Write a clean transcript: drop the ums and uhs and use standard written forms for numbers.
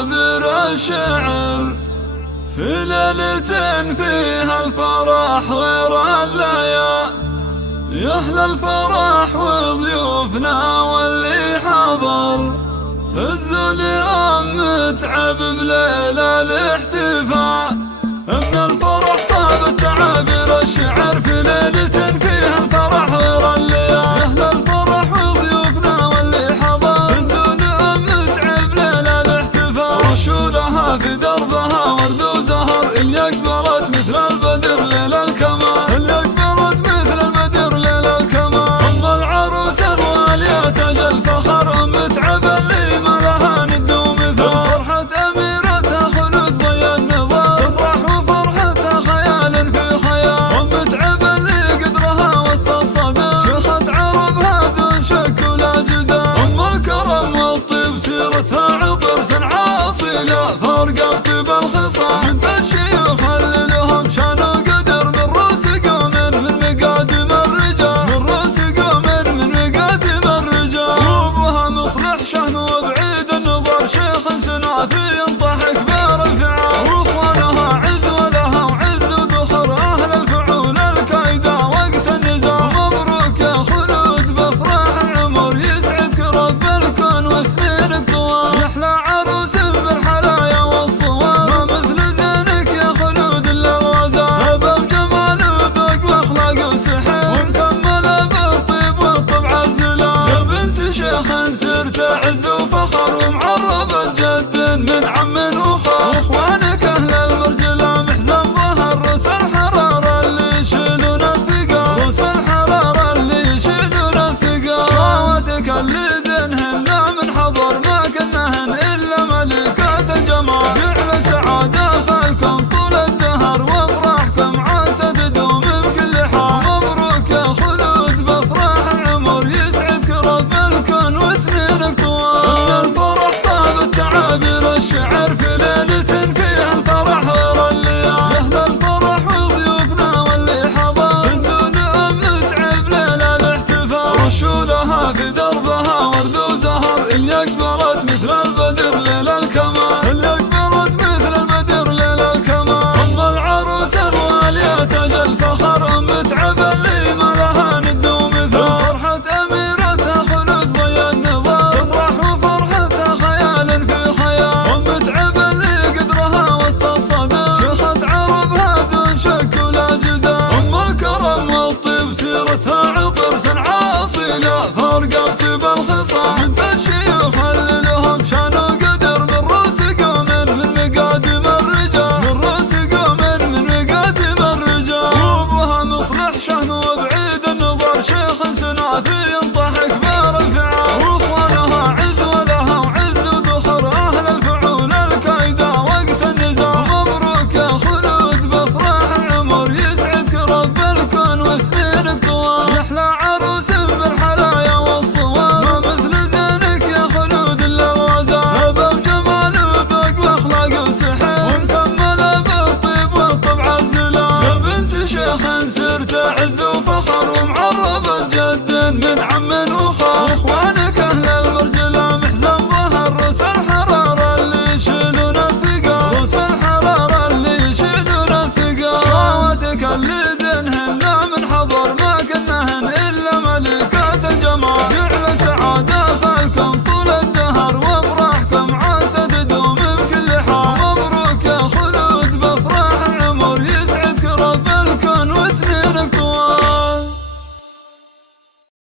تعابير الشعر في ليلة فيها الفرح غير الليالي. يا أهل الفرح وضيوفنا واللي حضر، فزوا اليوم متعب بليلة الاحتفال. من الفرح طابت تعابير الشعر في ليلة فيها الفرح غير الليالي. يا أهل الفرح وضيوفنا واللي حضر، فزوا اليوم متعب ليلة الاحتفال. رشولها في دربها ورد وزهر، اللي أقبلت مثل البدر ليل الكمال. اللي أقبلت مثل البدر ليل الكمال. أم العروس الوالية تاج الفخر، متعب اللي ما لها ند ومثال. فرحة أميرتها خلود ضي النظام، تفرح وفرحتها خيال في خيال. متعب اللي قدرها وسط الصدى، شيخة عربها دون شك ولا جدال. أم الكرم والطيب سيرتها عطر صنعاء أصيلة، فارقة طيب الخصال. بنت الشيوخ اللي لهم شان وقدر، من رؤوس قوم من مقادم الرجال. من رؤوس قوم من مقادم الرجال. وابوها مصلح شهن وبعيد النظر، شيخ سنافي ينطح كبير الفعال. واخوانها عز ولها وعز ودخر، اهل الفعول الكايدة وقت النزال. مبروك يا خلود بافراح العمر، يسعدك رب الكون وسنينك طوال. يحلى عروس بالحلايا والصوال، ما مثل زينك يا خلود الا الغزال. هبه بجمال وذوق واخلاق وسحر، ومكمله بالطيب والطبع الزلال. يا بنت شيخ سرت عز وفخر، ومعربة جد من عم وخال. واخوانك اهل المرجله محزن ظهر، رؤوس الحراره اللي يشيلون الثقال. رؤوس الحراره اللي يشيلون الثقال. خواتك اللي زينهن من حضر، ما كنهن الا ملكات الجمال. يعلى سعاده في الكون طول الدهر، وافراحكم عاسى تدوم بكل حال. مبروك يا خلود بافراح العمر، يسعدك رب الكون وسنينك طوال. من الفرح طابت تعابير الشعر في ليلة فيها الفرح غير الليالي. يا أهل الفرح وضيوفنا واللي حضر، فزوا اليوم متعب ليلة الاحتفال. رشولها في دربها ورد وزهر، اللي أقبلت مثل البدر ليل الكمال. اللي أقبلت مثل البدر ليل الكمال. أم العروس الوالية تاج الفخر، متعب اللي ما لها ند ومثال. فرحة أميرتها خلود ضي النظام، تفرح وفرحتها خيال في خيال. ومتعب اللي قدرها وسط الصدى، شيخة عربها دون شك ولا جدال. أم الكرم والطيب سيرتها عطر صنعاء أصيلة، فارقة طيب الخصال. بنت الشيوخ اللي لهم شان وقدر، من رؤوس قوم من مقادم الرجال. من رؤوس قوم من مقادم الرجال. وابوها مصلح شهن وبعيد النظر، شيخ سنافي ينطح كبير الفعال. واخوانها عز ولها وعز ودخر، اهل الفعول الكايدة وقت النزال. مبروك يا خلود بافراح العمر، يسعدك رب الكون وسنينك طوال. يحلى عروس بالحلايا والصوال، ما مثل زينك يا خلود الا الغزال. هبه بجمال وذوق واخلاق وسحر، ومكمله بالطيب والطبع الزلال. يا بنت شيخ سرت عز وفخر، ومعربة جد من عم وخال.